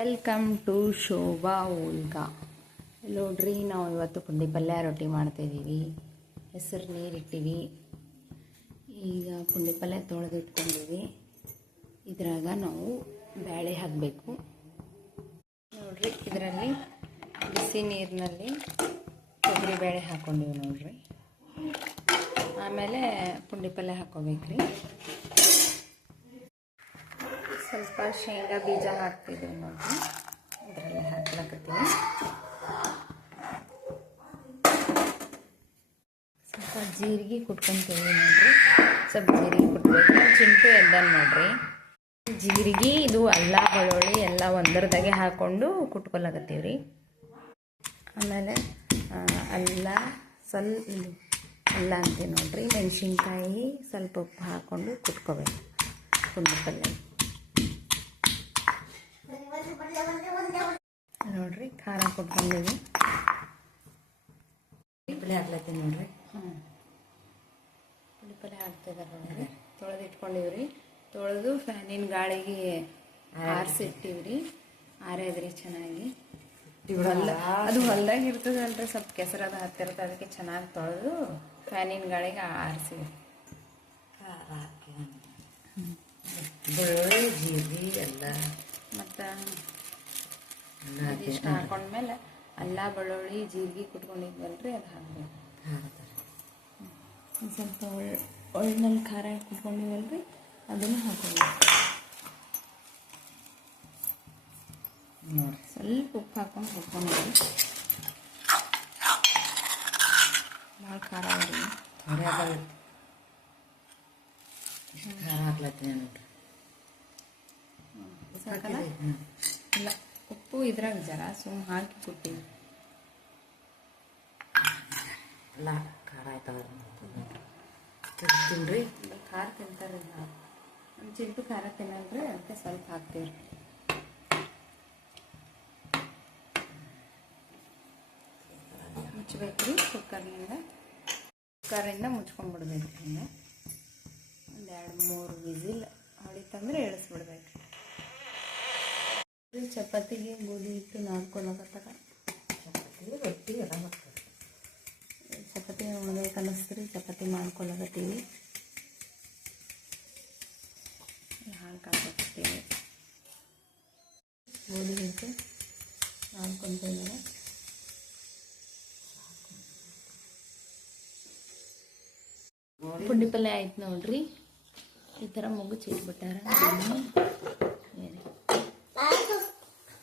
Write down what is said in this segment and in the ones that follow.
Welcome to Shobha ಓಲ್ಗಾ. ನೋಡ್ರಿ, ನಾವು ಇವತ್ತು ಪುಂಡಿ ಪಲ್ಯ ರೊಟ್ಟಿ ಮಾಡ್ತಾಯಿದ್ದೀವಿ. ಹೆಸರು ನೀರಿಟ್ಟಿವಿ. ಈಗ ಪುಂಡಿ ಪಲ್ಯ ತೊಳೆದಿಟ್ಕೊಂಡಿವಿ. ಇದ್ರಾಗ ನಾವು ಬೇಳೆ ಹಾಕಬೇಕು. ನೋಡ್ರಿ, ಇದರಲ್ಲಿ ಬಿಸಿ ನೀರಿನಲ್ಲಿ ಕೊಬ್ಬರಿ ಬೇಳೆ ಹಾಕ್ಕೊಂಡಿವಿ ನೋಡ್ರಿ. ಆಮೇಲೆ ಪುಂಡಿ ಪಲ್ಯ ಹಾಕ್ಕೋಬೇಕ್ರಿ. ಸ್ವಲ್ಪ ಶೇಂಗಾ ಬೀಜ ಹಾಕ್ತಿದ್ದೀವಿ ನೋಡ್ರಿ. ಇದರಲ್ಲಿ ಹಾಕ್ಲಕತ್ತೀವಿ. ಸ್ವಲ್ಪ ಜೀರಿಗೆ ಕುಟ್ಕೊಂತೀವಿ ನೋಡ್ರಿ. ಸ್ವಲ್ಪ ಜೀರಿಗೆ ಕುಟ್ಬೇಕು. ಚಿಂಟು ಎದ್ದಾನ ನೋಡ್ರಿ. ಜೀರಿಗೆ ಇದು ಅಲ್ಲ ಬೆಳ್ಳುಳ್ಳಿ ಎಲ್ಲ ಒಂದರದಾಗೆ ಹಾಕ್ಕೊಂಡು ಕುಟ್ಕೊಳಕತ್ತೀವಿ ರೀ. ಆಮೇಲೆ ಅಲ್ಲ ಅಂತೀವಿ ನೋಡ್ರಿ. ಮೆಣಸಿನ್ಕಾಯಿ ಸ್ವಲ್ಪ ಉಪ್ಪು ಹಾಕ್ಕೊಂಡು ಕುಟ್ಕೋಬೇಕು ಪುಂಡಿ ಪಲ್ಯ. ನೋಡ್ರಿ, ಖಾರ ಕೊಟ್ಕೊಂಡಿವಿ. ಪುಳಿ ಹಾಕ್ಲತ್ತೀನಿ ನೋಡ್ರಿ. ಪುಳಿ ಪಲ್ಯ ಹಾಕ್ತಿದ್ದಾರೆ ನೋಡ್ರಿ. ತೊಳೆದಿಟ್ಕೊಂಡಿವ್ರಿ. ತೊಳೆದು ಫ್ಯಾನಿನ ಗಾಳಿಗೆ ಆರಿಸಿಟ್ಟಿವ್ರಿ. ಆರೈದ್ರಿ ಚೆನ್ನಾಗಿ. ಅದು ಹೊಲ್ದಾಗ ಇರ್ತದಲ್ರಿ, ಸ್ವಲ್ಪ ಕೆಸರದ ಹತ್ತಿರದ, ಅದಕ್ಕೆ ಚೆನ್ನಾಗಿ ತೊಳೆದು ಫ್ಯಾನಿನ ಗಾಳಿಗೆ ಆರಿಸಿವಿ. ಖಾರ ಹಾಕಿ ಬೆಳ್ಳುಳ್ಳಿ ಜೀರಿಗೆ ಎಲ್ಲ ಮತ್ತು ಇದಿಷ್ಟು ಹಾಕೊಂಡ್ಮೇಲೆ ಅಲ್ಲ ಬೆಳ್ಳುಳ್ಳಿ ಜೀರಿಗೆ ಕುಟ್ಕೊಂಡಿದ್ವಲ್ರಿ, ಅದು ಹಾಕ್ಬೇಕು. ಸ್ವಲ್ಪ ಒಳ್ಳಿನಲ್ಲಿ ಖಾರ ಕುಟ್ಕೊಂಡಿವಲ್ರಿ, ಅದನ್ನು ಹಾಕೋಬೇಕು ನೋಡಿ. ಸ್ವಲ್ಪ ಉಪ್ಪು ಹಾಕೊಂಡು ಕುಟ್ಕೊಂಡಿವಿ. ಭಾಳ ಖಾರ ಬರೀ ಖಾರ ಹಾಕ್ಲತ್ತೀನಿ ನೋಡ್ರಿ. ಸಾಕಲ್ಲ? ಇಲ್ಲ, ಉಪ್ಪು ಇದ್ರಾಗ ಜರ ಸುಮ್ಮ ಹಾಕಿ ಕೊಟ್ಟಿವಿ. ಎಲ್ಲ ಖಾರ ಆಯ್ತವ ತಿಂತೀನ್ರಿ. ಖಾರ ತಿಂತಾರೆ. ನಮ್ಮ ಚಿಂಟು ಖಾರ ತಿನ್ನಲ್ರಿ, ಅದಕ್ಕೆ ಸ್ವಲ್ಪ ಹಾಕ್ತೀವಿ. ಮುಚ್ಚಬೇಕ್ರಿ. ಕುಕ್ಕರಿಂದ ಮುಚ್ಕೊಂಡ್ಬಿಡ್ಬೇಕು. ಹಿಂಗೆ ಒಂದು 2-3 ವಿಸಿಲ್ ಹೊಡಿತಂದ್ರೆ ಇಳಿಸ್ಬಿಡ್ಬೇಕು. ಚಪಾತಿಗೆ ಗೋಧಿ ಹಿಟ್ಟು ನಾದ್ಕೊಳ್ಳೋಕತ್ತಾಗ ರೊಟ್ಟಿ ಎಲ್ಲ ಮಾಡ್ತಾರೆ. ಚಪಾತಿ ಉಣ್ಬೇಕು ಅನ್ನಿಸ್ತ್ರಿ, ಚಪಾತಿ ಮಾಡ್ಕೊಳ್ಳಕತ್ತೀವಿ. ಹಾಲು ಕಾಕತ್ತೀವಿ. ಗೋಧಿ ಹಿಟ್ಟು ನಾದ್ಕೊಂತೀವಿ. ಪುಂಡಿ ಪಲ್ಯ ಆಯ್ತು ನೋಡ್ರಿ. ಈ ಥರ ಮುಗಿಸಿ ಇಟ್ಬಿಟ್ಟಾರ.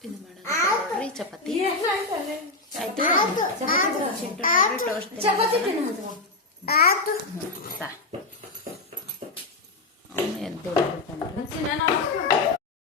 ಇದು ಮಾಡೋದು ನೋಡ್ರಿ. ಚಪಾತಿ ಆಯ್ತು. ಅವನು ಎದ್ದು